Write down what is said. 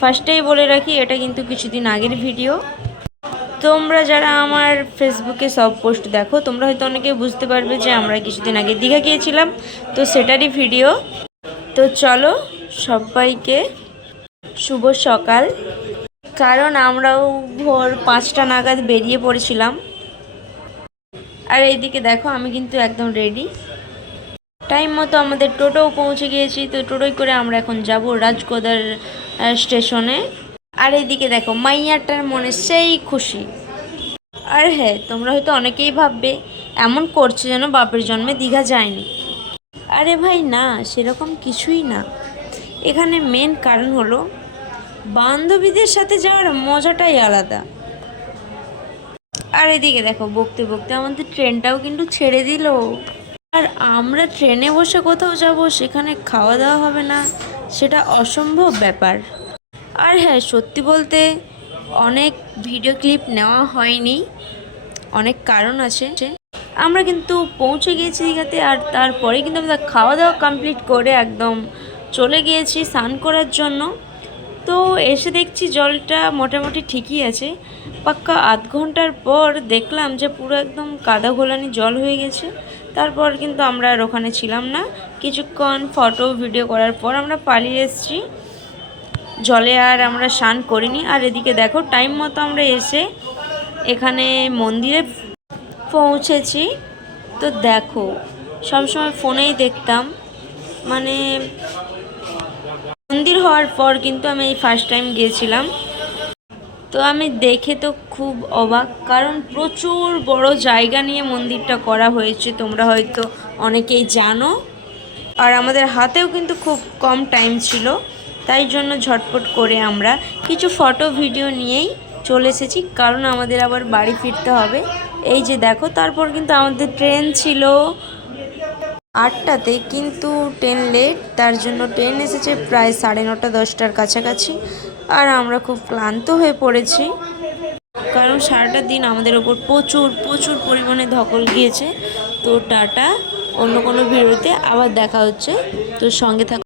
ফার্স্টেই বলে রাখি এটা কিন্তু কিছুদিন আগের ভিডিও। তোমরা যারা আমার ফেসবুকে সব পোস্ট দেখো তোমরা হয়তো অনেকে বুঝতে পারবে যে আমরা কিছুদিন আগে দীঘা গিয়েছিলাম, তো সেটারই ভিডিও। তো চলো সবাইকে শুভ সকাল। কারণ আমরাও ভোর 5টা নাগাদ বেরিয়ে পড়েছিলাম। আর এইদিকে দেখো আমি কিন্তু একদম রেডি, টাইম মতো আমাদের টোটোও পৌঁছে গিয়েছি। তো টোটোয় করে আমরা এখন যাব রাজকোদার স্টেশনে। আর এইদিকে দেখো মাইয়াটার মনে সেই খুশি। আর হ্যাঁ, তোমরা হয়তো অনেকেই ভাববে এমন করছে যেন বাপের জন্মে দীঘা যায়নি। আরে ভাই না, সেরকম কিছুই না। এখানে মেন কারণ হলো বান্ধবীদের সাথে যাওয়ার মজাটাই আলাদা। আর এদিকে দেখো বকতে বকতে আমাদের ট্রেনটাও কিন্তু ছেড়ে দিল। আর আমরা ট্রেনে বসে কোথাও যাব, সেখানে খাওয়া দাওয়া হবে না, সেটা অসম্ভব ব্যাপার। আর হ্যাঁ, সত্যি বলতে অনেক ভিডিও ক্লিপ নেওয়া হয়নি, অনেক কারণ আছে। আমরা কিন্তু পৌঁছে গিয়েছি দীঘাতে, আর তারপরে কিন্তু আমরা খাওয়া দাওয়া কমপ্লিট করে একদম চলে গিয়েছি স্নান করার জন্য। তো এসে দেখছি জলটা মোটামুটি ঠিকই আছে। পাক্কা আধ ঘন্টার পর দেখলাম যে পুরো একদম কাদা ঘোলানি জল হয়ে গেছে। তারপর কিন্তু আমরা আর ওখানে ছিলাম না, কিছুক্ষণ ফটো ভিডিও করার পর আমরা পালিয়ে এসেছি। জলে আর আমরা স্নান করিনি। আর এদিকে দেখো টাইম মতো আমরা এসে এখানে মন্দিরে পৌঁছেছি। তো দেখো সবসময় ফোনেই দেখতাম, মানে মন্দির হওয়ার পর কিন্তু আমি এই ফার্স্ট টাইম গিয়েছিলাম। তো আমি দেখে তো খুব অবাক, কারণ প্রচুর বড় জায়গা নিয়ে মন্দিরটা করা হয়েছে, তোমরা হয়তো অনেকেই জানো। আর আমাদের হাতেও কিন্তু খুব কম টাইম ছিল, তাই জন্য ঝটপট করে আমরা কিছু ফটো ভিডিও নিয়েই চলে এসেছি, কারণ আমাদের আবার বাড়ি ফিরতে হবে। এই যে দেখো, তারপর কিন্তু আমাদের ট্রেন ছিল 8টাতে, কিন্তু ট্রেন লেট, তার জন্য ট্রেন এসেছে প্রায় 9:30 10টার কাছাকাছি। আর আমরা খুব ক্লান্ত হয়ে পড়েছি, কারণ সারাটা দিন আমাদের ওপর প্রচুর প্রচুর পরিমাণে ধকল গিয়েছে। তো টাটা, অন্য কোনো ভিডিওতে আবার দেখা হচ্ছে, তো সঙ্গে থাকো।